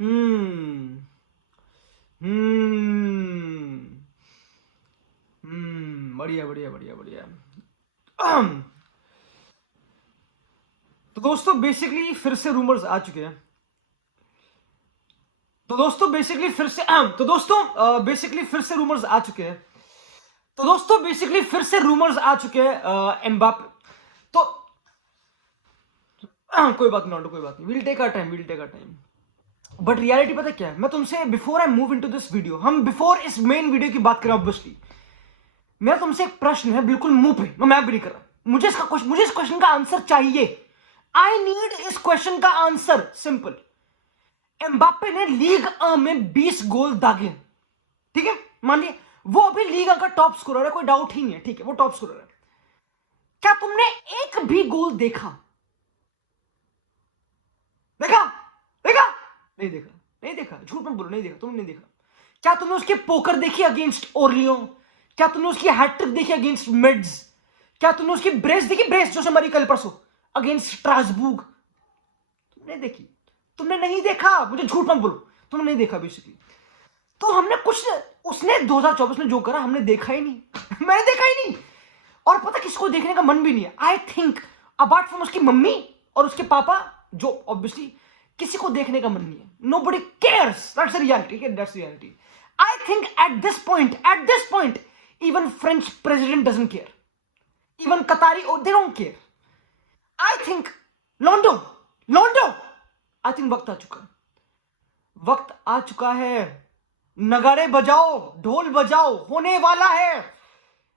हम्म हम्म बढ़िया बढ़िया बढ़िया बढ़िया। तो दोस्तों बेसिकली फिर से रूमर्स आ चुके हैं। तो दोस्तों बेसिकली फिर से तो दोस्तों बेसिकली फिर से रूमर्स आ चुके हैं। तो दोस्तों बेसिकली फिर से रूमर्स आ चुके हैं एम्बापे। तो कोई बात नहीं नॉन्डो, कोई बात नहीं, will take our time, will take our time. But reality पता क्या है, मैं तुमसे before I move into this video, हम बिफोर इस मेन वीडियो की बात करें, ऑब्वियसली मेरा तुमसे एक प्रश्न है, बिल्कुल मुंह पे, मैं भी नहीं कर रहा, मुझे इस क्वेश्चन का आंसर चाहिए। आई नीड इस क्वेश्चन का आंसर, सिंपल। एम्बाप्पे ने लीग में 20 गोल दागे, ठीक है, मानिए वो अभी लीग का टॉप स्कोरर है, कोई डाउट ही नहीं है, ठीक है, वो टॉप स्कोरर है। क्या तुमने एक भी गोल देखा? देखा? देखा? नहीं देखा, नहीं देखा, झूठ मत बोलो, नहीं देखा, तुमने नहीं देखा। क्या तुमने उसके पोकर देखी अगेंस्ट ओरलियो? क्या तुमने उसकी हैट्रिक देखी अगेंस्ट मिड्स? क्या तुमने उसकी ब्रेस देखी, ब्रेस जो से मरी कल परसों अगेंस्ट स्ट्रासबर्ग? तुमने देखी? तुमने नहीं देखा, मुझे झूठ मत बोलो, तुमने नहीं देखा बेसिकली। तो हमने कुछ, उसने 2024 में जो करा हमने देखा ही नहीं। मैंने देखा ही नहीं, और पता किसको देखने का मन भी नहीं है। आई थिंक अपार्ट फ्रॉम उसकी मम्मी और उसके पापा, जो ऑब्वियसली किसी को देखने का मन नहीं है, nobody cares, that's reality, that's reality. I think at this point even French president doesn't care, even Qatari, they don't care. I think लॉन्डो, लॉन्डो, आई थिंक वक्त आ चुका है, वक्त आ चुका है। नगाड़े बजाओ, ढोल बजाओ, होने वाला है,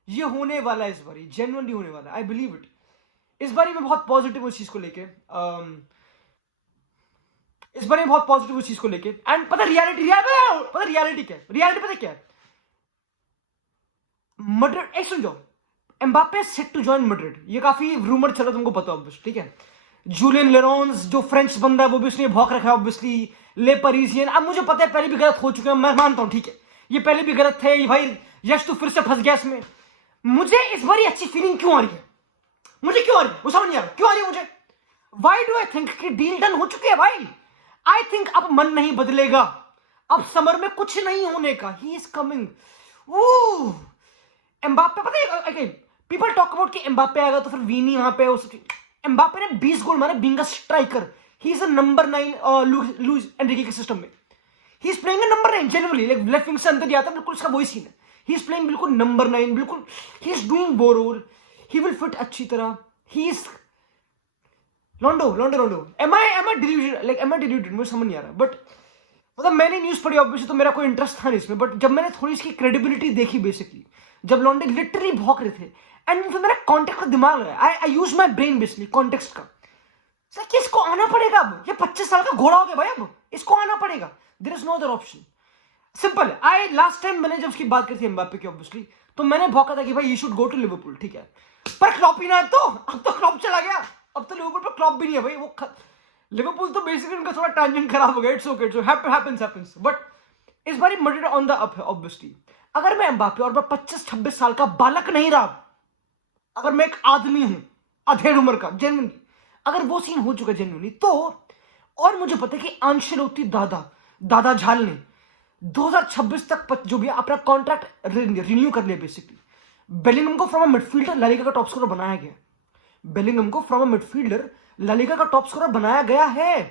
ये होने वाला है इस बारी, जेन्युइनली होने वाला है, आई बिलीव इट। इस बारी मैं बहुत पॉजिटिव उस चीज को लेके, इस बारी मैं बहुत पॉजिटिव उस चीज को लेके। एंड पता रियलिटी क्या है, रियलिटी पता क्या है, मैड्रिड, एक सुन जाओ, Mbappe set to join Madrid, ये काफी रूमर चला, तुमको पता ऑब्वियसली, ठीक है। जूलियन लेरोन्स जो फ्रेंच बंदा है वो भी उसने भौंक रखा है ऑब्वियसली, ले पेरिसियन। अब मुझे पता है पहले भी गलत हो चुके हैं, मैं मानता हूं, ठीक है, ये पहले भी गलत थे, भाई यश तू फिर से फंस गया इसमें। मुझे इस बारी अच्छी फीलिंग क्यों आ रही है, मुझे क्यों आ रही है वो समझ नहीं आ रहा, क्यों आ रही है मुझे? वाई डू आई थिंक कि डील डन हो चुकी है भाई। आई थिंक अब मन नहीं बदलेगा, अब समर में कुछ नहीं होने का, ही इज कमिंग। एम्बाप्पे पता है, पीपल टॉक अबाउट कि एम्बाप्पे आएगा तो फिर वीनी वहां पे, एम्बाप्पे ने 20 गोल मारे, being a striker, he is a number 9 Luis Enrique के सिस्टम में। He is playing a number 9 generally, like left wing से अंदर जाता है, बिल्कुल उसका वही सीन है। ही इज प्लेइंग बिल्कुल नंबर 9, बिल्कुल ही इज डूइंग वो रोल, ही विल फिट अच्छी तरह। ही इज लोंडो एम आई डिल्यूटेड, मुझे समझ नहीं आ रहा, बट मतलब मैंने न्यूज पढ़ी ऑब्वियसली, तो मेरा कोई इंटरेस्ट था नहीं इसमें, बट जब मैंने थोड़ी इसकी क्रेडिबिलिटी देखी बेसिकली, जब लॉन्डे लिटरली भौंक रहे थे, एंड फिर मेरा कॉन्टेक्स्ट का दिमाग लगा, I use my brain basically context का, सर कि इसको आना पड़ेगा, अब ये 25 साल का घोड़ा हो गया भाई, अब इसको आना पड़ेगा, there is no other option, simple है। आई लास्ट टाइम मैंने जब उसकी बात करी थी एम्बाप्पे की ऑब्वियसली, तो मैंने भौंका था कि भाई you should go to Liverpool, ठीक है, पर क्लॉप ही ना, अब तो क्लॉप चला गया, अब तो लिवरपूल पर क्लॉप भी नहीं है भाई, वो लिवरपूल तो बेसिकली उनका थोड़ा टैंजेंट खराब हो गया, it's okay, it's happens, but इस बार मैड्रिड ऑन द अप है ऑब्वियसली। अगर मैं एम्बाप्पे और मैं 25-26 साल का बालक नहीं रहा, अगर मैं एक आदमी हूं अधेड़ उम्र का, जेन्युइनली अगर वो सीन हो चुका जेन्युइनली, तो और मुझे पता है कि आंचेलोत्ती दादा झाल ने 2026 तक जो भी अपना कॉन्ट्रैक्ट रिन्यू कर लिया बेसिकली। बेलिंगम को from a midfielder La Liga का टॉप स्कोरर बनाया गया, बेलिंगम को from a midfielder La Liga का टॉप स्कोरर बनाया गया है।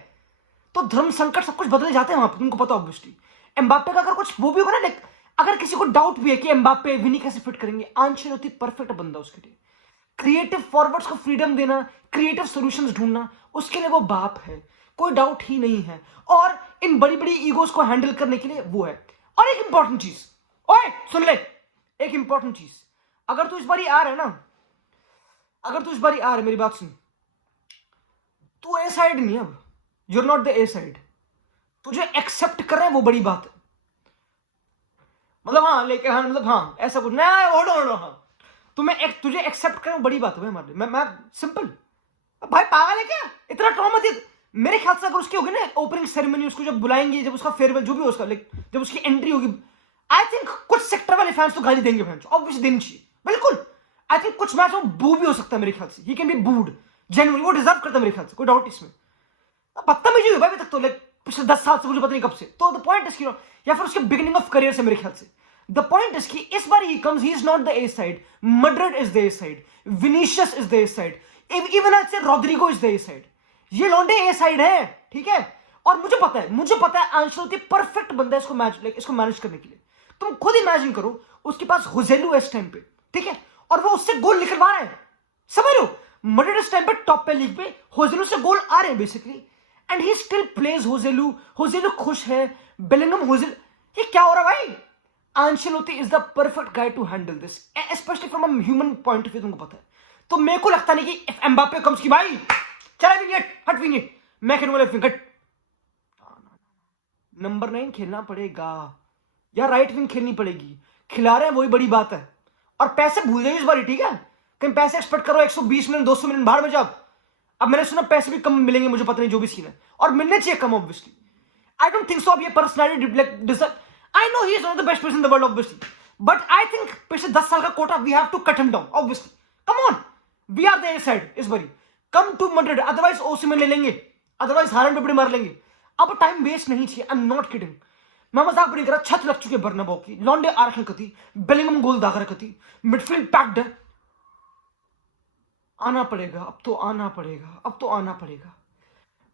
तो धर्म संकट सब कुछ बदले जाते हैं वहां पर, तुमको पता ऑब्वियसली। एम्बाप्पे का अगर कुछ वो भी होगा ना, लाइक अगर किसी को डाउट भी है कि एम्बाप्पे विनी कैसे फिट करेंगे, आंचेलोत्ती परफेक्ट बंदा उसके लिए। क्रिएटिव फॉरवर्ड्स को फ्रीडम देना, क्रिएटिव सॉल्यूशंस ढूंढना, उसके लिए वो बाप है, कोई डाउट ही नहीं है। और इन बड़ी बड़ी ईगोस को हैंडल करने के लिए वो है। और एक इंपॉर्टेंट चीज, ओए सुन ले, एक इंपॉर्टेंट चीज, अगर तू इस बारी आ रहा है ना, अगर तू इस बारी आ रहा है, मेरी बात सुन, तू ए साइड नहीं, अब you're not the A side, तुझे एक्सेप्ट कर रहे हैं वो बड़ी बात है, मतलब हाँ लेके, हाँ मतलब हाँ ऐसा कुछ नहीं, ओडो हाँ, तुझे एक्सेप्ट करें वो बड़ी बात है भाई, मैं सिंपल, भाई पागल है क्या, इतना ट्रॉमा दे। मेरे ख्याल से अगर उसकी होगी ना ओपनिंग सेरेमनी, उसको जब बुलाएंगे, जब उसका फेयरवेल जो भी हो उसका, लाइक जब उसकी एंट्री होगी, आई थिंक कुछ सेक्टर वाले फैंस तो गाली देंगे, फैंस ऑब्वियसली देनी चाहिए, बिल्कुल। आई थिंक कुछ मैच में बू भी हो सकता है मेरे ख्याल से, ही कैन बी बूड जेन्युइनली, वो डिजर्व करता है मेरे ख्याल से, कोई डाउट इसमें। बदतमीजी हुई भाई अभी तक तो, लाइक पिछले 10 साल से, मुझे पता नहीं कब से। तो द पॉइंट इज, या फिर उसके बिगिनिंग ऑफ करियर से मेरे ख्याल से। द पॉइंट इज कि इस बार he comes, he is not the A side, Madrid is the A side, Vinicius is the A side, even आज से Rodrigo is the A side. ये लौंडे ए साइड है, ठीक है। और मुझे पता है आंचेलोत्ती परफेक्ट बंदा है इसको मैनेज करने के लिए। तुम खुद इमेजिन करो, उसके पास जोसेलू है इस टाइम पे, ठीक है, और वो उससे गोल निकलवा रहे हैं, समझ रहे हो। मड्रिड इस टाइम पे टॉप पे लीग पे, जोसेलू से गोल आ रहे हैं basically, and he still plays Joselu खुश है, बेलिंगम जोसेलू, ये क्या हो रहा है भाई। Ancelotti is the perfect guy to handle this, especially from a human point of view, तुमको पता है। तो मेरे को लगता नहीं कि इफ एम्बाप्पे कम्स की भाई चला विंगेट, हट विंगेट, मैं खेलने वाला विंगेट, नंबर 9 खेलना पड़ेगा या राइट विंग खेलनी पड़ेगी, खिला रहे हैं वही बड़ी बात है। और पैसे भूल जाइए इस बार, ठीक है। कहीं पैसे एक्सपेक्ट करो 120 मिलियन 200 मिलियन बाहर में जब, अब मैंने सुना पैसे भी कम मिलेंगे, मुझे पता नहीं जो भी सीन है, और मिलने चाहिए कम obviously. I don't think so. अब ये personality deserve, I know he is one of the best person in the world obviously, but I think पिछले 10 साल का कोटा we have to cut him down obviously. Come on, we are the A side इस बारी, come to Madrid, otherwise Osimhen ले लेंगे, otherwise हारन पे बड़ी मार लेंगे। अब टाइम वेस्ट नहीं चाहिए, आई एम नॉट किडिंग, मैं मजाक भी नहीं कर रहा। छत लग चुके बर्नाबाउ की, लॉन्डे आ रखे कति, बेलिंगम गोल दाग रखी थी, मिडफील्ड पैक्ड है। आना पड़ेगा, अब तो आना पड़ेगा, अब तो आना पड़ेगा।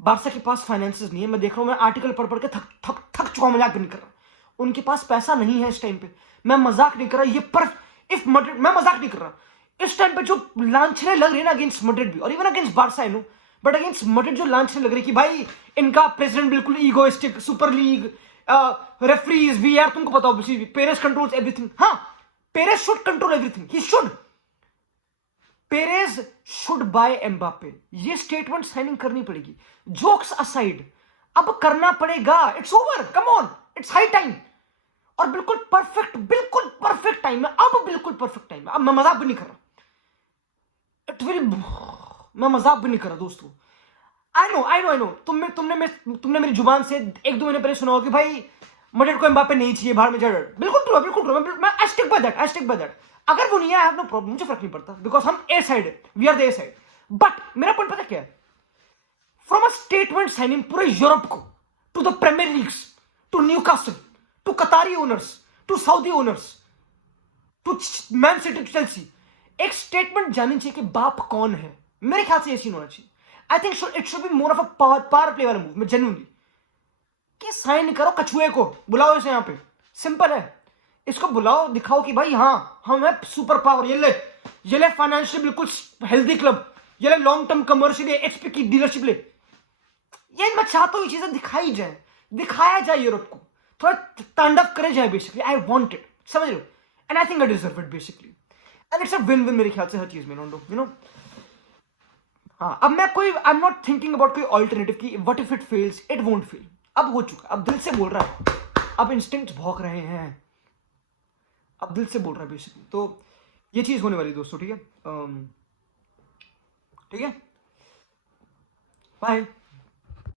बारसा के पास फाइनेंसेस नहीं है, मैं देख रहा हूं, मैं आर्टिकल पढ़ पढ़ के थक चुका हूं, मजाक भी नहीं कर रहा। उनके पास पैसा नहीं है इस टाइम पे, मैं मजाक नहीं कर रहा। ये पर इफ मड्रिड, मैं मजाक नहीं कर रहा, इस टाइम पे जो लांछने लग रही है ना अगेंस्ट मड्रिड भी, और even against Barca I know, but against Madrid जो लांछने लग रही कि भाई इनका प्रेसिडेंट बिल्कुल egoistic, super league, referees, VR, तुमको पता ऑब्वियसली, पेरेस कंट्रोल्स एवरीथिंग। हाँ, Perez should control everything, he should, Perez should buy Mbappe. ये स्टेटमेंट साइनिंग करनी पड़ेगी। जोक्स असाइड, अब करना पड़ेगा, it's over, come on, it's high time. और बिल्कुल परफेक्ट टाइम है, अब बिल्कुल परफेक्ट टाइम है। अब मैं मजाक भी नहीं कर रहा, इट विल, मैं मजाक भी नहीं कर रहा दोस्तों। आई नो, तुमने मेरी जुबान से 1-2 महीने पहले सुना होगा कि भाई मड्रिड को एम्बाप्पे नहीं चाहिए, बाहर में जा। बिल्कुल ट्रू, मैं आई स्टिक बाय दैट। अगर वो नहीं है, आई हैव नो प्रॉब्लम, मुझे फर्क नहीं पड़ता, बिकॉज हम ए साइड है, we are the A side. But मेरा पॉइंट पता क्या है, फ्रॉम अ स्टेटमेंट साइनिंग पूरे यूरोप को, to the Premier Leagues, to Newcastle, to Qatari owners, to Saudi owners, to Man City, to Chelsea, एक statement जानी चाहिए कि बाप कौन है। मेरे ख्याल से ये सीन होना चाहिए। I think it should be more of a power play वाला मूव, जेन्युइनली, कि साइन करो कछुए को, बुलाओ इसे यहाँ पे, सिंपल है, इसको बुलाओ, दिखाओ कि भाई हाँ हम है सुपर पावर, ये ले फाइनेंशियल बिल्कुल हेल्दी क्लब, ये ले लॉन्ग टर्म कमर्शियल एचपी की डीलरशिप ले। ये मैं चाहता हूँ ये चीजें दिखाया जाए यूरोप को, थोड़ा तांडव करे जाए बेसिकली। आई वांट इट, समझ रहे हो, and I think I deserve it basically, and it's a win-win मेरे ख्याल से हर चीज में, यू नो। हाँ, अब मैं कोई, I am not thinking about कोई ऑल्टरनेटिव की, what if it fails, it won't fail. अब हो चुका, अब दिल से बोल रहा है, अब इंस्टिंक्ट भौंक रहे हैं, अब दिल से बोल रहा है बेसिकली। तो ये चीज होने वाली दोस्तों, ठीक है, ठीक है, बाय।